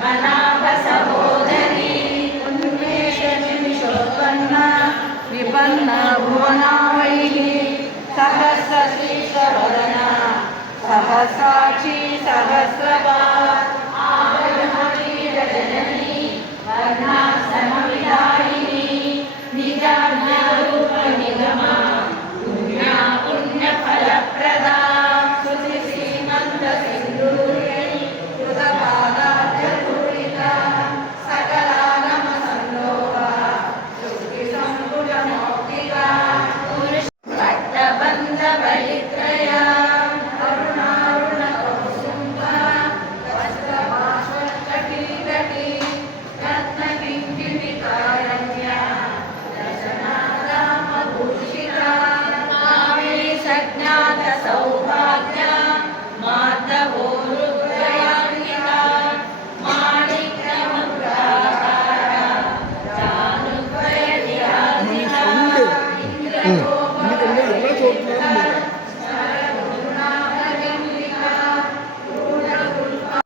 पद्मनाभ सहोदरी उन्मेष निमिषोत्पन्ना विपन्ना भुवनावैः सहस्रशीर्षवदना सहस्राक्षी सहस्रपात् जननी वर्णाश्रमविदायिनी निजाज्ञारूपनिगमा पुण्या पुण्यफलप्रदा स्तुतिश्रीमन्तसिन्धूरी कृतपादाब्जपूरिता सकलागमसंलोका श्रुतिसम्पुटमौक्तिका पुरुषपट्टबन्धवलित्रया अरुणारुणकौसुम्बा वस्त्रपार्श्वकटिकटी रत्नकिङ्किणिकारण्या दशनादामभूषिता सज्ञातसौभाग्या माधवो रुद्रयान्विता माणिक्यमुद्राकारा चानुद्वयनिराजिता इन्द्रगोपकटिकटा शरगुणाभजन्विता क्रूरगुल्फा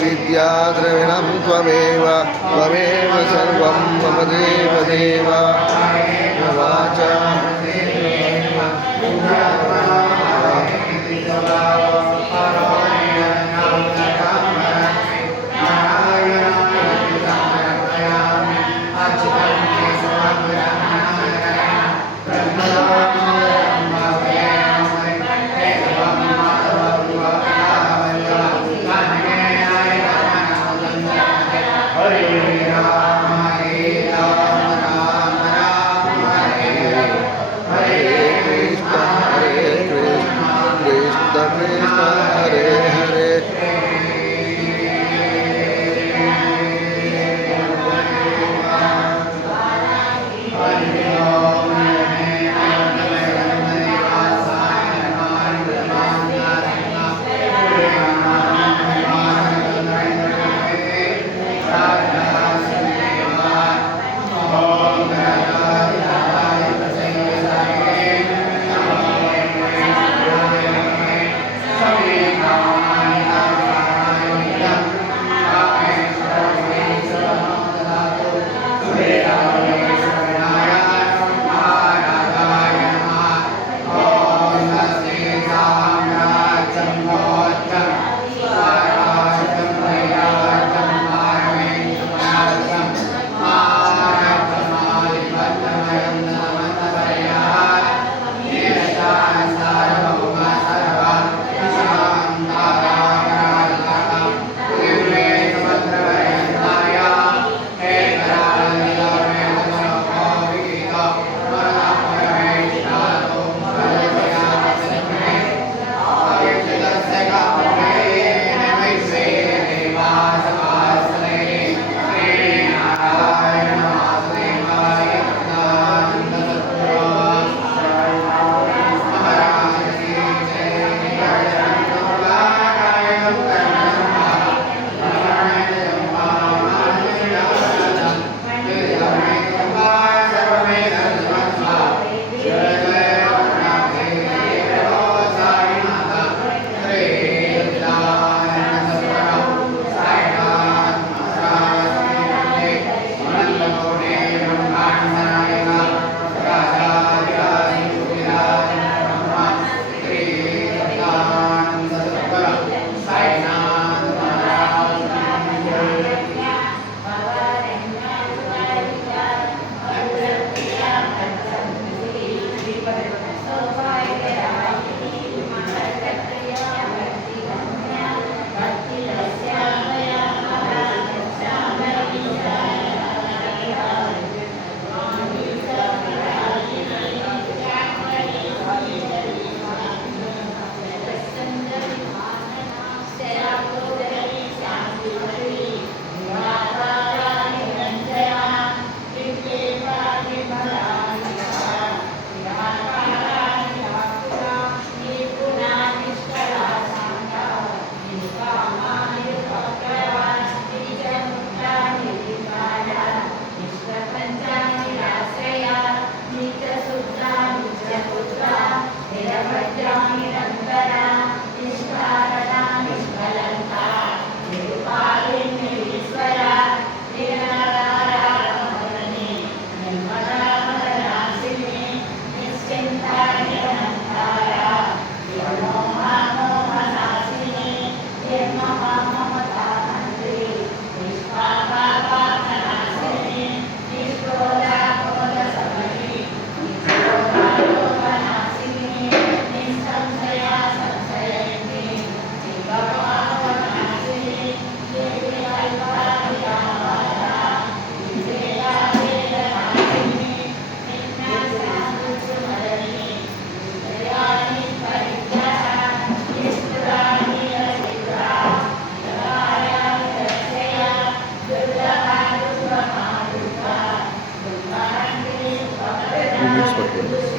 विद्याद्रविणं त्वमेव त्वमेव सर्वं मम देव देव वाचा 2 minutes పట్టుకోండి.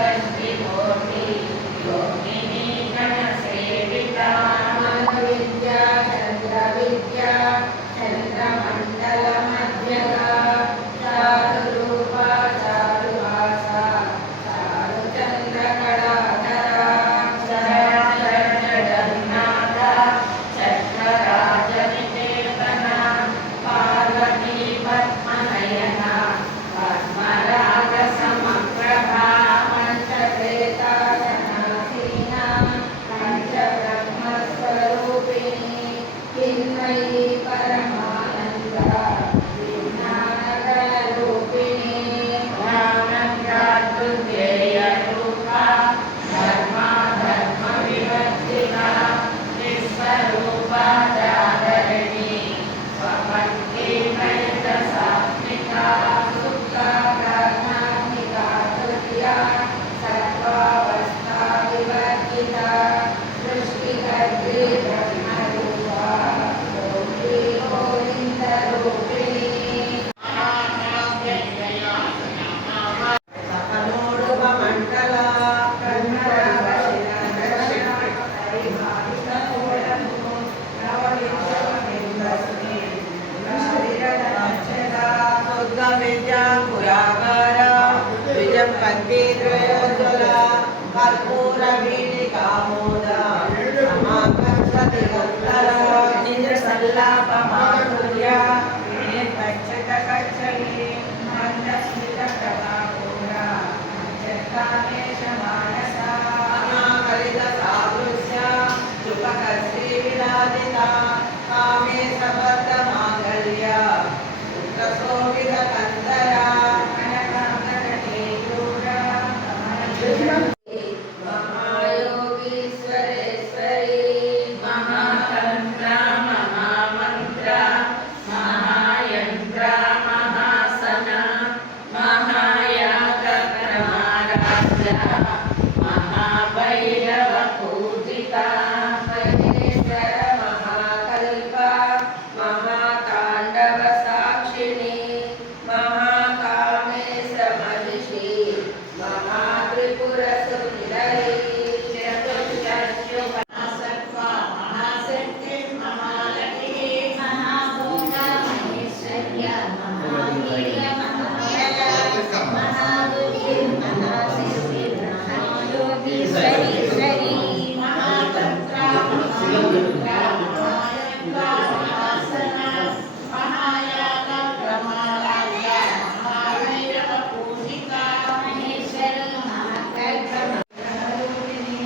महाचतुष्षष्टिकोटि योगिनी गणसेविता कर्पूर वीणिकामोद महाकर्षदिगन्धर निजसल्लाप माधुर्य निर्गच्छति मन्दस्मितप्रभापूरा जत्कामेश मानसा अनाकलित सादृश्य शुभकश्रीविराजिता कामे सबद्ध माङ्गल्य पुत्रशोभित कन्दरा महायोगीश्वरेश्वरी महातन्त्र महामन्त्र महायन्त्र महासन महायागक्रमाराध्य महाभैरव पूजिता महेश्वर महाकल्प महाताण्डव साक्षिणी महाकामेश महिषी महात्रिपुर सुन्दरी चतुष्टु महासत्त्वा महाशक्ति महालक्ष्मी महाभोग महेश्वर्य महावीर्य महाबुद्धि महासिद्धि महायोगीश्वरीश्वरी महातन्त्र महामन्त्र महायन्त्र महासन महायाग क्रमाराध्य महाभैरव पूजिता महेश्वर महाकल्प महारूपिणी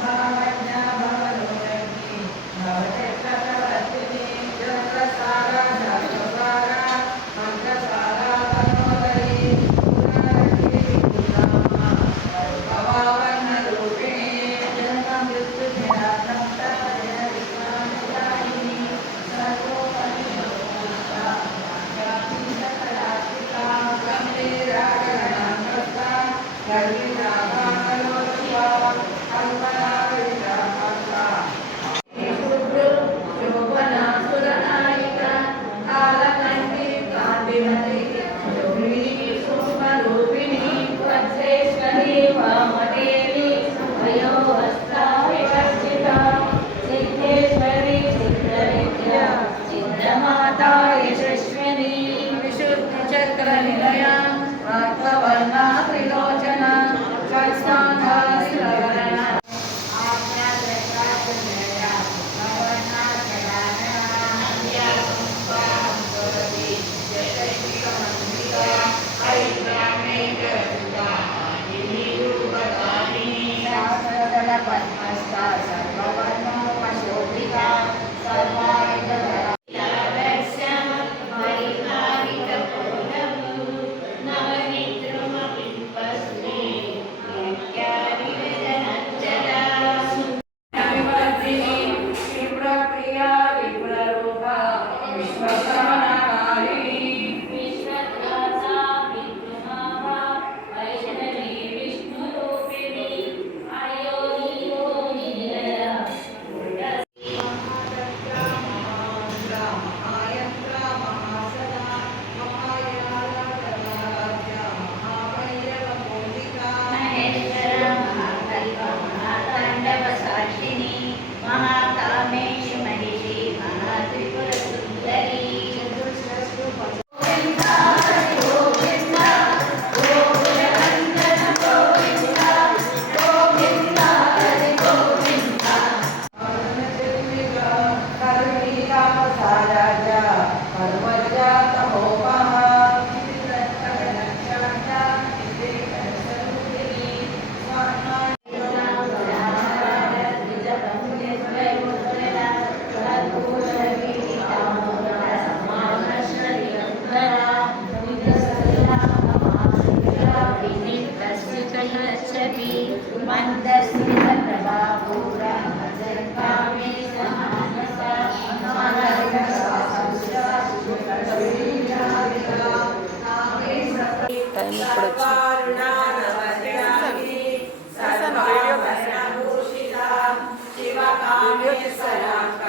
भवज्ञा भवलोलक्ष्मी भवचक्रवर्तिनी जगत्सारा जगत्सारा मन्त्रसारा तनोदरी पुराणकी विपुलामा भवावन्नरूपिणी जन्ममृत्युजरासंता जनविश्वामित्रायिनी सर्वोपनिषदोपनिषदा व्याप्ति सकलात्मिका गम्भीरागणनान्तस्था गर्भिताभागलोलुपा कल्पनाविदाभासा शोभना सुरनायिका कालकण्ठी कान्तिमती योगिनी सूक्ष्मरूपिणी वज्रेश्वरी वामदेवी वयोहस्ता विवर्जिता सिद्धेश्वरी सिद्धविद्या सिद्धमाता यशस्विनी विशुद्धचक्रनिलया रक्तवर्णा त्रिलोचना स्वस्थाना श्रवणा पद्मस्था सर्ववर्णोपशोभिता सर्वायुधधरा महाकामेश महिषी महात्रिपुर सुन्दरी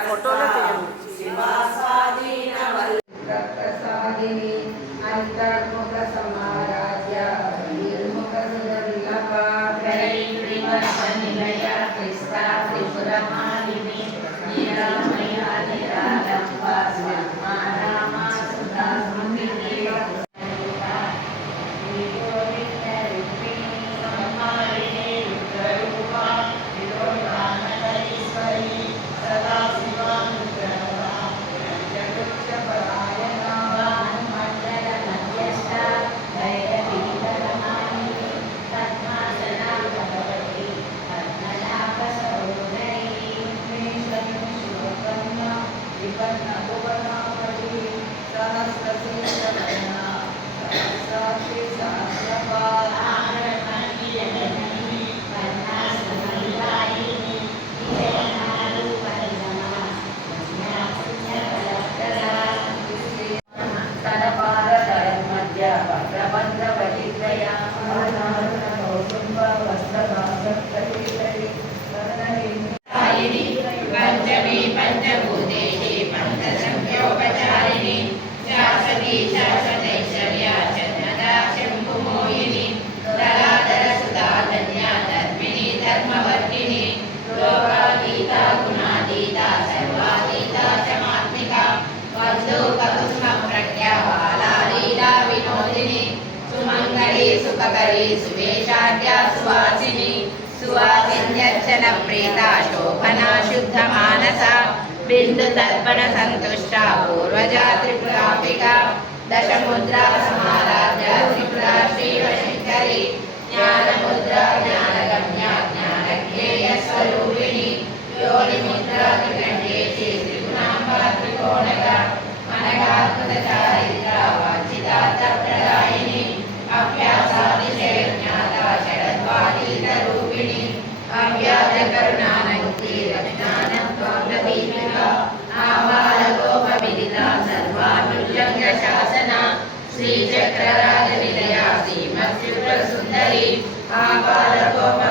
ఫోటోలో తీయండి. अंतर्मुख समाराध्य निर्मुख सुरभिलभ निलय कृष्णा పంచमी పంచభూతేషి పంచసంఖ్యోపచారిణి శాశ్వతి శాశ్వతైశ్వర్య చందనా శంభుమోహిని దళాధర సుధా ధన్య ధర్మిణి ధర్మవర్గిణి లోకాతీత గుణాతీత సర్వాతీత శమాత్మిక వందూక కుసుమ ప్రజ్ఞా బాలా లీలా వినోదిని సుమంగళి సుఖకరి సువేషాఢ్య సువాసిని సువాసిన్యర్చన ప్రీత శోభనా శుద్ధ మానస బిందు తర్పణ సంతుష్ట పూర్వజా త్రిపురాంబిక దశముద్రా సమారాధ్య త్రిపురా శ్రీవశంకరి జ్ఞానముద్రా జ్ఞానగమ్య జ్ఞానజ్ఞేయ స్వరూపిణి యోని ముద్రా త్రికంఠేశి త్రిగుణాంబ త్రికోణగ మనగాత్మక చారిత్ర వాంఛితార్థ ప్రదాయిని అభ్యాసాదిశయ జ్ఞాత షడద్వాతీత రూపిణి అవ్యాజ కరుణానంకి రక్షానందీపిక ఆవాల గోప విదిత సర్వానుల్యంఘ శాసన శ్రీచక్రరాజ నిలయ శ్రీమత్సుర సుందరి ఆవాల గోప